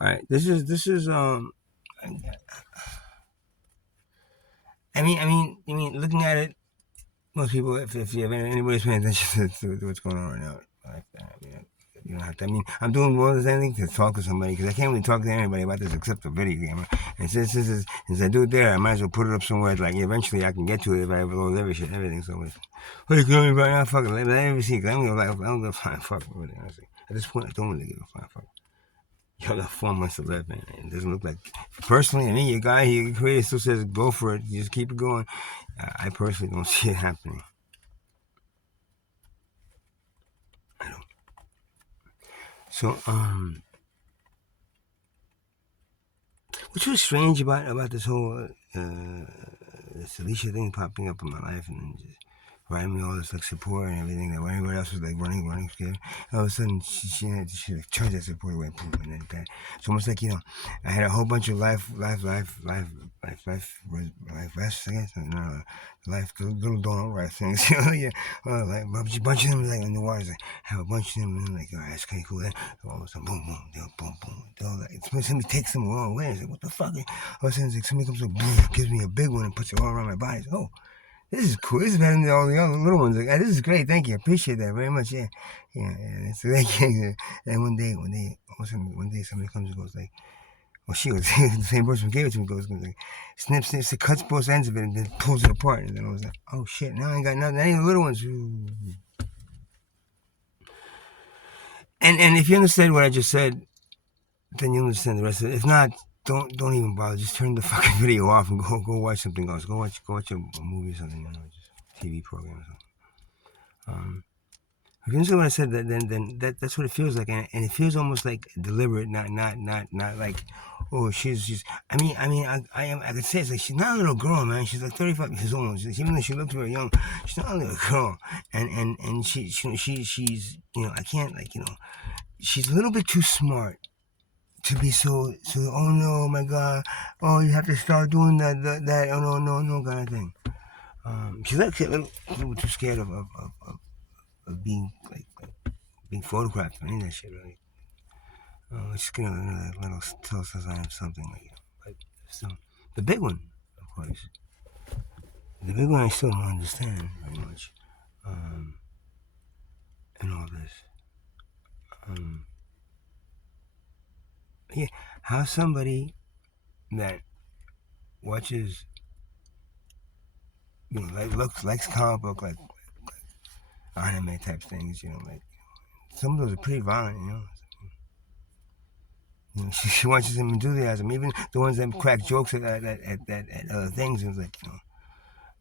All right, this is I mean, looking at it, most people, if you have anybody's paying attention to what's going on right now, like that, I mean, you don't have to. I mean, I'm doing more than anything to talk to somebody because I can't really talk to anybody about this except the video game. And since I do it there, I might as well put it up somewhere. Like eventually, I can get to it if I ever lose everything. So, hey, can you right now? Fuck it, let me see. Cause I'm gonna like, I'm gonna find fuck with it. Honestly, at this point, I don't really give a fuck. You got 4 months to live, man. It doesn't look like. Personally, I mean, your guy, your creator still says go for it. You just keep it going. I personally don't see it happening. I don't. So, which was strange about this whole this Alicia thing popping up in my life and then just providing me all this like support and everything that when everybody else was like running scared. All of a sudden she like turned that support away, boom, and then that. It's almost like I had a whole bunch of life vests, I guess. No, life the little donut rice things. Yeah, like a bunch of them like in the waters. Like, have a bunch of them and like, all right, that's kind of cool. Then all of a sudden, boom, boom, boom, boom. Like, it's when somebody takes them the wrong way. It's like, what the fuck? All of a sudden, it's like somebody comes up, boom, gives me a big one and puts it all around my body. It's like, oh, this is cool. This is better than all the other little ones. Like, this is great. Thank you. I appreciate that very much. Yeah. So thank you. And all of a sudden, one day somebody comes and goes like, well, she was the same person who gave it to me goes like, snips, it cuts both ends of it and then pulls it apart. And then I was like, oh shit, now I ain't got nothing. Any of the little ones. And if you understand what I just said, then you'll understand the rest of it. If not, don't even bother. Just turn the fucking video off and go watch something else. Go watch a movie or something. Just TV program or something. If you understand what I said, then that's what it feels like, and it feels almost like deliberate, not like, oh, she's. I could say it's like she's not a little girl, man. She's like 35 years old. Even though she looks very young, she's not a little girl, and she's I can't she's a little bit too smart to be so. Oh no, my God! Oh, you have to start doing that. Oh no kind of thing. She's actually a little too scared of being being photographed or any of that shit, really. It's gonna little tell us I have something like but so the big one, of course, the big one I still don't understand very much, um, and all this. Um, yeah, how somebody that watches, likes comic book, like anime type things, like some of those are pretty violent. She watches them enthusiasm, even the ones that crack jokes at other things. It was like,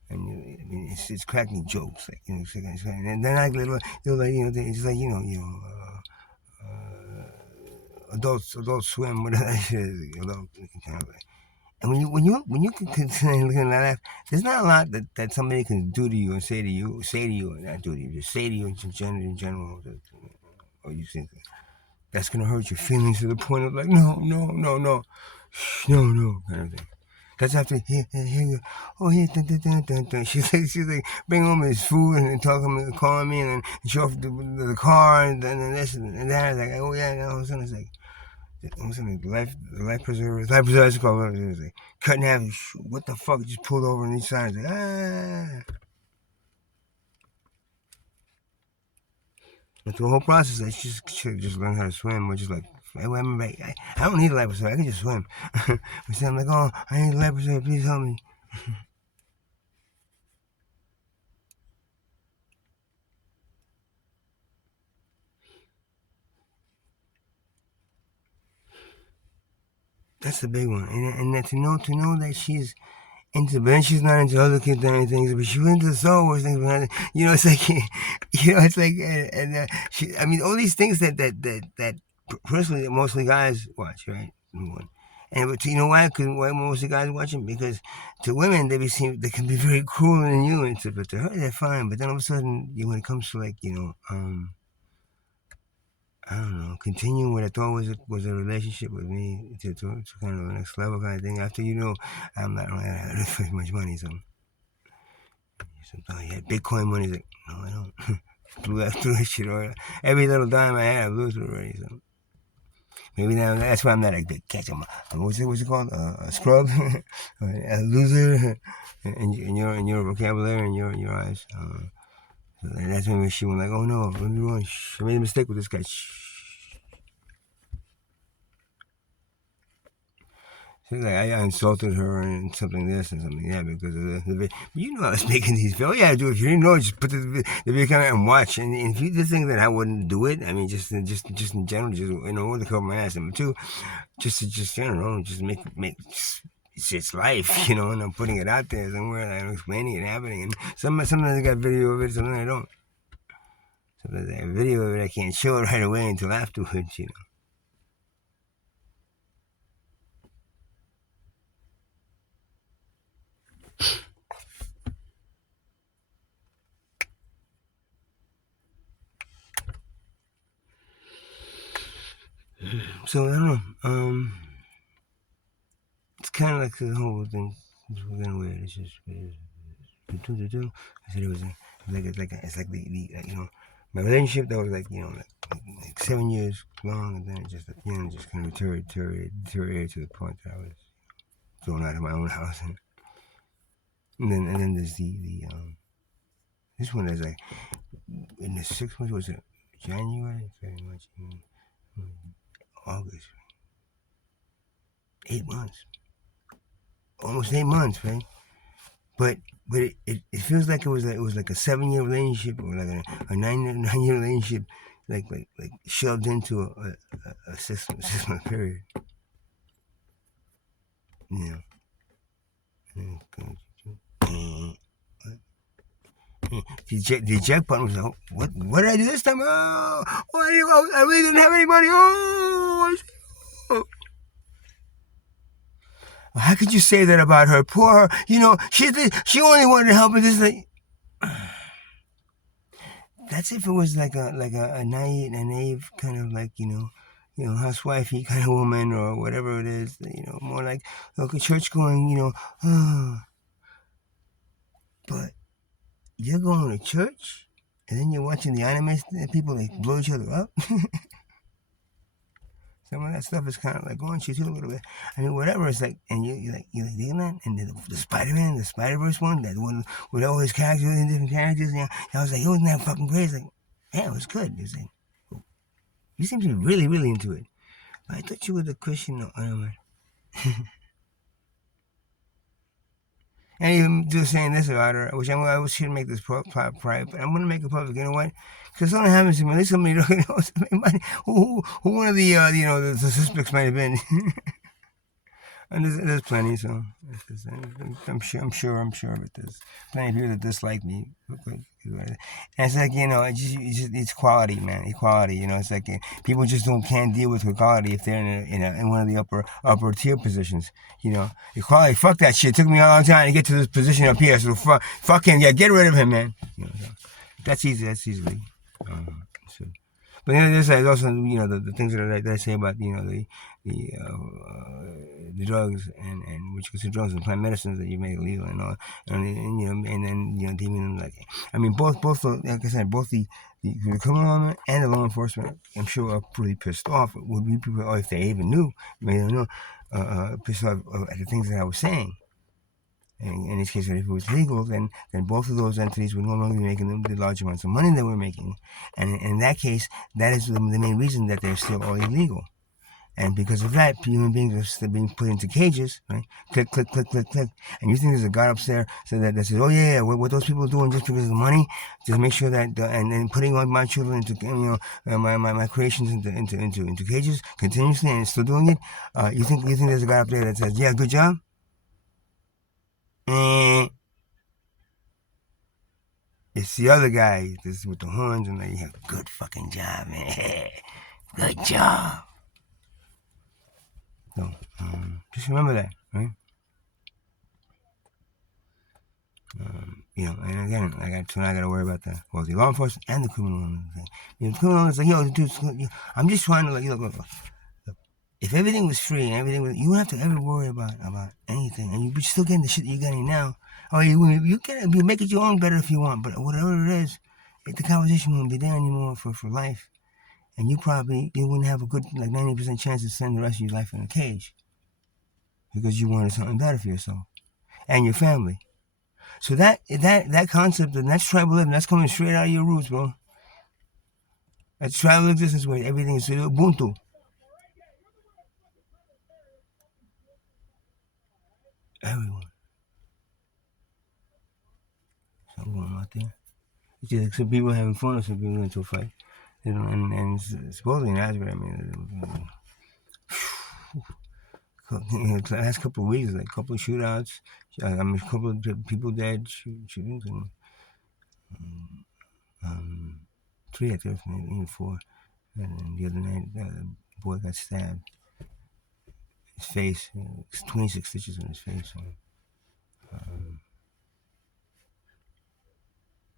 and I mean, it's cracking jokes, like and then like little, it's like Adult Swim, whatever that shit is, kind of like. And when you can laugh, there's not a lot that somebody can do to you and say to you, or not do to you, just say to you in general, or you think that's gonna hurt your feelings to the point of like, no, kind of thing. That's after here, oh here, dun. She's like bring home his food and then calling me, and then show off the car and then this and that. Like, oh yeah, and all of a sudden it's like, all of a sudden life preserver, called. It's like cut in half. What the fuck? Just pulled over on each side. It's like But the whole process, I should just learn how to swim, which is like, I don't need a life preserver. I can just swim. But I'm like, oh, I need a life preserver. Please help me. That's the big one, and that to know that she's into, but then she's not into other kids or anything, but she's into Star Wars things. But it's like, it's like, I mean, all these things that personally mostly guys watch, right? And but you know why? Because why mostly guys watch them? Because to women they can be very cruel and you, and stuff, but to her they're fine. But then all of a sudden, when it comes to like I don't know, continuing what I thought was a relationship with me to kind of the next level kind of thing. After I'm not really having very much money, so sometimes you had Bitcoin money. Like, no, I don't. Threw that shit already. Every little dime I had, I blew through already. So, Maybe that's why I'm not a big catch. What's it called? A scrub, a loser, in your vocabulary and your eyes. So that's when she went like, oh no, let me wrong. I made a mistake with this guy. She's like, I insulted her and something this and something that because of the video. You know I was making these videos. All you had to do, if you didn't know, just put the video camera and watch. And if you did think that I wouldn't do it, I mean, just in general, just, you know, to cover my ass. Number two, just I don't know, just make it's life, you know, and I'm putting it out there somewhere and I'm explaining it happening. And sometimes I got video of it, sometimes I don't. Sometimes I have video of it, I can't show it right away until afterwards, you know. So I don't know. It's kind of like the whole thing. It's kind of weird. It's just I said it was it's like the you know, my relationship that was like, you know, like 7 years long, and then it just at the end just kind of deteriorated to the point that I was thrown out of my own house, and then there's the this one is like in the 6 months, was it January, February, March, August, 8 months, almost 8 months, right? But it feels like it was like a 7-year relationship or like a 9-year relationship, like shoved into a 6-month period. You know. The eject button was like, what did I do this time? Oh, I really didn't have any money. Oh. How could you say that about her? Poor her. You know, she only wanted to help me. This like, that's if it was like a naive kind of like, you know, housewifey kind of woman or whatever it is. You know, more like a church going. You know, but you're going to church and then you're watching the anime people like blow each other up. Some of that stuff is kind of like going you too a little bit. I mean, whatever. It's like, and you're like digging that, and the Spider-Man, the Spider-Verse one, that one with all his characters and different characters. And I was like, wasn't that fucking great? It's like, yeah, it was good. It was like, you seem to be really, really into it. I thought you were the Christian. No, never mind. And even just saying this about her, which I wish she'd make this private, but I'm gonna make it public. You know what? Because something happens to me. At least somebody knows who one of the you know the suspects might have been. And there's plenty, so I'm sure, but there's plenty of people that dislike me. And it's like, you know, it's quality, man, equality. You know, it's like people just can't deal with equality if they're in one of the upper tier positions. You know, equality, fuck that shit. It took me a long time to get to this position up here, so fuck him, yeah, get rid of him, man. You know, so that's easy. That's easily. So. But then there's also, you know, the things that I say about, you know, the drugs and which consider drugs and plant medicines that you make illegal and all, and you know, and then, you know, deeming them like, I mean, both like I said, both the criminal element and the law enforcement, I'm sure, are pretty pissed off. Would be people, or if they even knew, maybe they don't know, pissed off at the things that I was saying. And in this case, if it was legal, then both of those entities would no longer be making the large amounts of money that we're making. And in that case, that is the main reason that they're still all illegal. And because of that, human beings are still being put into cages, right? Click, click, click, click, click. And you think there's a God upstairs that says, oh yeah, what those people are doing just because of the money, just make sure that, and putting all my children into, you know, my creations into cages continuously and still doing it. You think there's a God up there that says, yeah, good job? It's the other guy that's with the horns and they have good fucking job, man. Good job. So, just remember that, right? You know, and again, I gotta worry about the law enforcement and the criminal thing. You know, the criminal is like, yo, dude, I'm just trying to like, look. If everything was free and everything was, you wouldn't have to ever worry about anything, and you'd be still getting the shit you're getting now. Oh, you make it your own better if you want, but whatever it is, the conversation won't be there anymore for life. and you wouldn't have a good, like 90% chance to spend the rest of your life in a cage because you wanted something better for yourself and your family. So that concept, and that's tribal living, that's coming straight out of your roots, bro. That's tribal existence where everything is Ubuntu. Everyone. Something going on out there. It's just like some people having fun or some people into a fight. You know, and supposedly in Ashburn, I mean, the last couple of weeks, like a couple of shootouts, I mean, a couple of people dead, shootings, and 3 I think, even 4. And then the other night, the boy got stabbed. His face, 26 stitches in his face. So,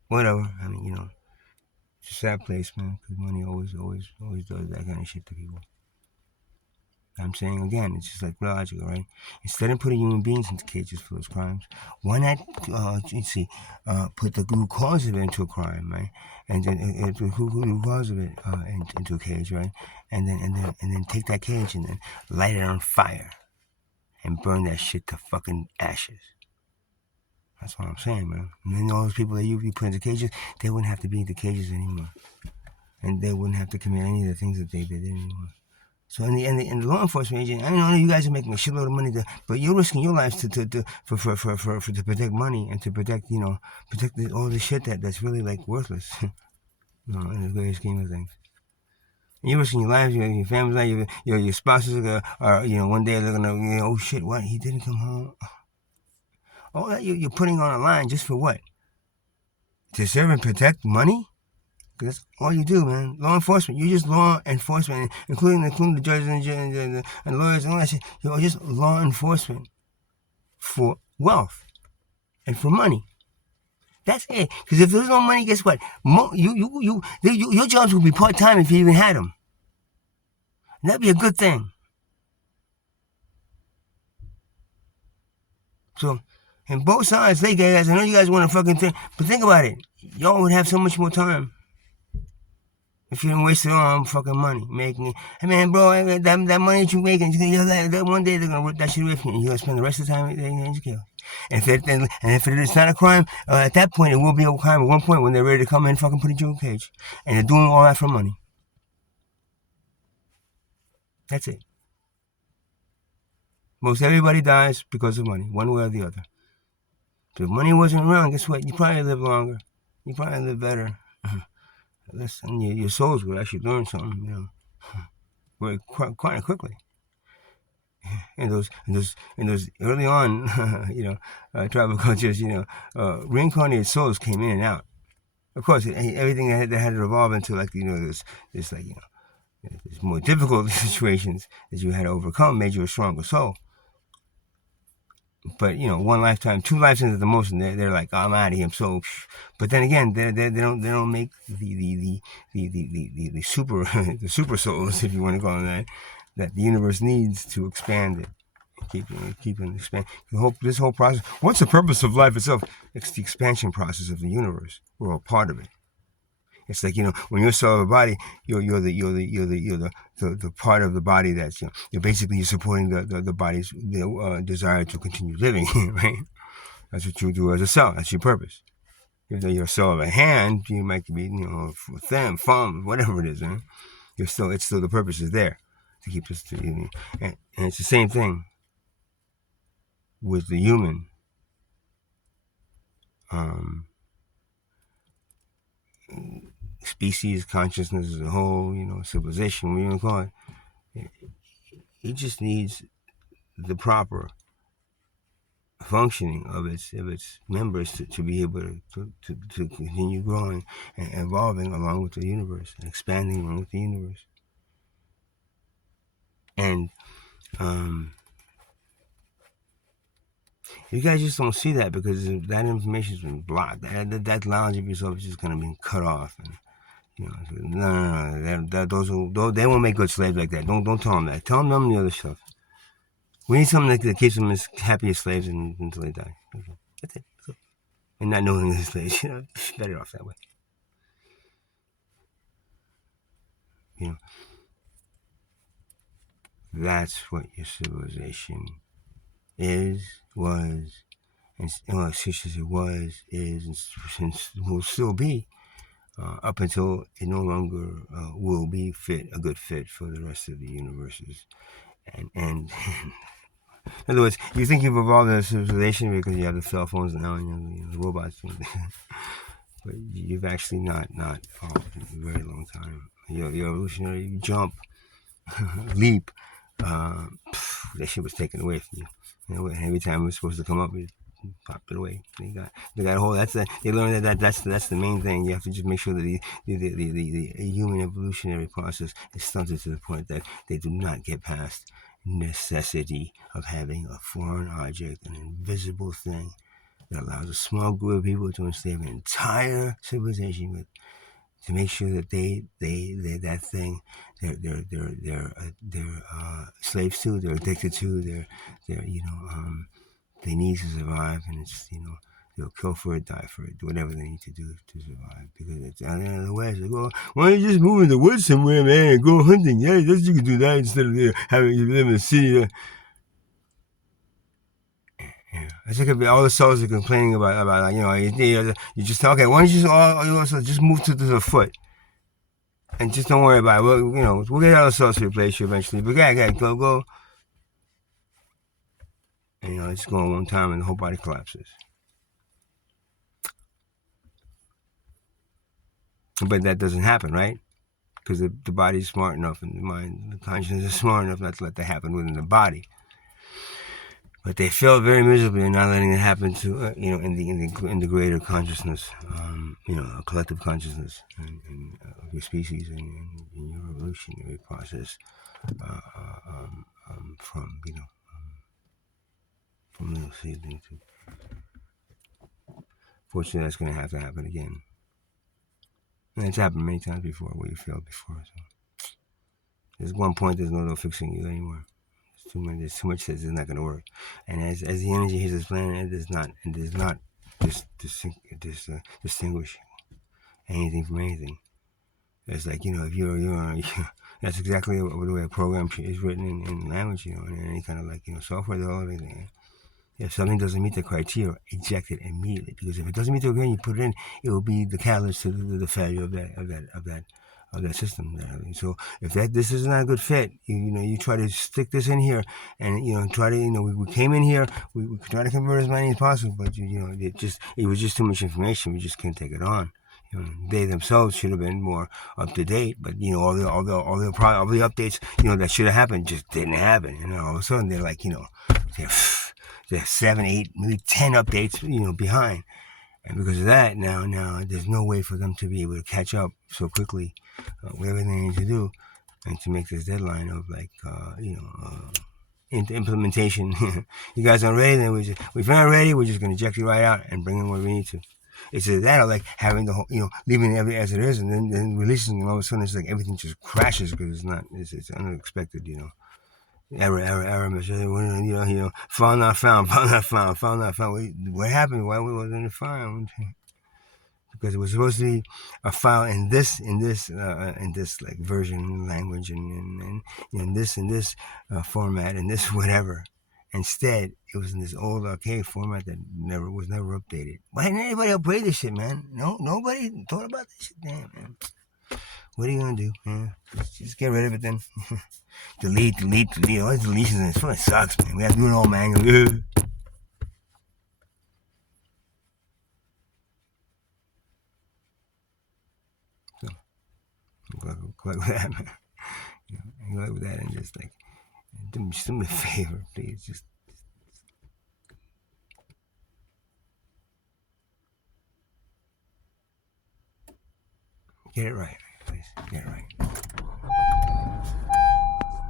whatever. I mean, it's a sad place, man, because money always does that kind of shit to people. I'm saying again, it's just like logical, right? Instead of putting human beings into cages for those crimes, why not, put the who cause of it into a crime, right? And then who cause of it into a cage, right? And then take that cage and then light it on fire and burn that shit to fucking ashes. That's what I'm saying, man. And then all those people that you put into cages, they wouldn't have to be in the cages anymore, and they wouldn't have to commit any of the things that they did anymore. So in the law enforcement agent, I know you guys are making a shitload of money, but you're risking your lives to protect money and to protect all the shit that's really like worthless, in the greater scheme of things. And you're risking your lives, your family's life, your spouses are one day they're gonna oh shit, what, he didn't come home. All that you're putting on a line just for what? To serve and protect money? That's all you do, man. Law enforcement. You're just law enforcement, including the judges and lawyers and all that shit. You're just law enforcement for wealth and for money. That's it. Because if there's no money, guess what? Your jobs would be part-time if you even had them. And that'd be a good thing. So, and both sides, guys, I know you guys want to fucking think, but think about it. Y'all would have so much more time if you didn't waste it on fucking money making it. Hey man, bro, that money that you're making, that one day they're gonna rip that shit away from you. You're gonna spend the rest of the time in jail. And if it's not a crime, at that point it will be a crime. At one point when they're ready to come in and fucking put you in a cage, and they're doing all that for money. That's it. Most everybody dies because of money, one way or the other. So if money wasn't around, guess what? You probably live longer. You probably live better. Listen, your souls would actually learn something, very quite quickly. In those early on, tribal cultures, reincarnated souls came in and out. Of course, everything that had to evolve into this more difficult situations that you had to overcome made you a stronger soul. But one lifetime, 2 lifetimes at the most, and they're like, oh, I'm out of here. So, but then again, they don't make the super the super souls, if you want to call them that the universe needs to expand it, keep it expand. This whole process. What's the purpose of life itself? It's the expansion process of the universe. We're all part of it. It's like when you're a cell of a body, you're the part of the body that's you're supporting the body's desire to continue living, right? That's what you do as a cell. That's your purpose. If you're a cell of a hand, you might be thumb, whatever it is, right? It's still the purpose is there to keep us and it's the same thing with the human. Species, consciousness as a whole, civilization, what you want to call it. It just needs the proper functioning of its members to be able to continue growing and evolving along with the universe and expanding along with the universe. And you guys just don't see that because that information's been blocked. That knowledge of yourself is just going to be cut off. And, no. They won't make good slaves like that. Don't tell them that. Tell them the other stuff. We need something that keeps them as happy as slaves until they die. Okay. That's it. And not knowing they're slaves, better off that way. you know, that's what your civilization is, was, and well, since it was, is, and since will still be, up until it no longer will be a good fit for the rest of the universes. And in other words, you think you've evolved as a civilization because you have the cell phones now and you know, the robots, but you've actually not evolved in a very long time. Your evolutionary jump, leap, that shit was taken away from you. You know, and every time it was supposed to come up, it popped it away. They got a whole. They learned that's the main thing. You have to just make sure that the human evolutionary process is stunted to the point that they do not get past necessity of having a foreign object, an invisible thing that allows a small group of people to enslave an entire civilization with, to make sure that they that thing they're slaves to, they're addicted to, they're they need to survive, and it's they'll kill for it, die for it, do whatever they need to do to survive, because it's at the end of the way. It's like, oh, why don't you just move in the woods somewhere, man, and go hunting? Yeah, you can do that instead of having you live in a city. Yeah, it's like all the souls are complaining about like, you just okay. Why don't you also just move to the foot and just don't worry about it. We'll get other souls to replace you eventually. But yeah, go. And it's going one time and the whole body collapses. But that doesn't happen, right? Because the body's smart enough, and the mind, the consciousness is smart enough not to let that happen within the body. But they fail very miserably in not letting it happen to in the greater consciousness, a collective consciousness of your species and in your evolutionary process, from from little seedling to. Fortunately, that's going to have to happen again. And it's happened many times before where you failed before. So there's one point there's no fixing you anymore. There's too much that is not going to work. And as the energy hits this planet, it does not distinguish anything from anything. It's like if you're that's exactly the way a program is written in language, in any kind of software development. If something doesn't meet the criteria, eject it immediately. Because if it doesn't meet the criteria, you put it in, it will be the catalyst to the failure of that system. So if this is not a good fit, you try to stick this in here, and try to we came in here, we try to convert as many as possible, but it was just too much information. We just couldn't take it on. They themselves should have been more up to date, but all the updates that should have happened just didn't happen. All of a sudden they're like they're 7, 8, maybe 10 updates behind, and because of that now there's no way for them to be able to catch up so quickly with everything they need to do, and to make this deadline of into implementation. You guys aren't ready, then we're not ready, we're just going to eject you right out and bring in what we need to. It's either that or like having the whole, leaving everything as it is, and then releasing, and all of a sudden it's like everything just crashes because it's unexpected, error message, found not found. What happened? Why wasn't it found? Because it was supposed to be a file in this like version language, and in this format, and this whatever. Instead, it was in this old archaic format that was never updated. Why didn't anybody upgrade this shit, man? No, nobody thought about this shit. Damn, man. What are you gonna do? Just get rid of it then. delete. All these deletions, and it fucking sucks, man. We have to do it all manually. So, collect with that, man. Collect with that, and just like, do me a favor, please. Just get it right, please. Get it right.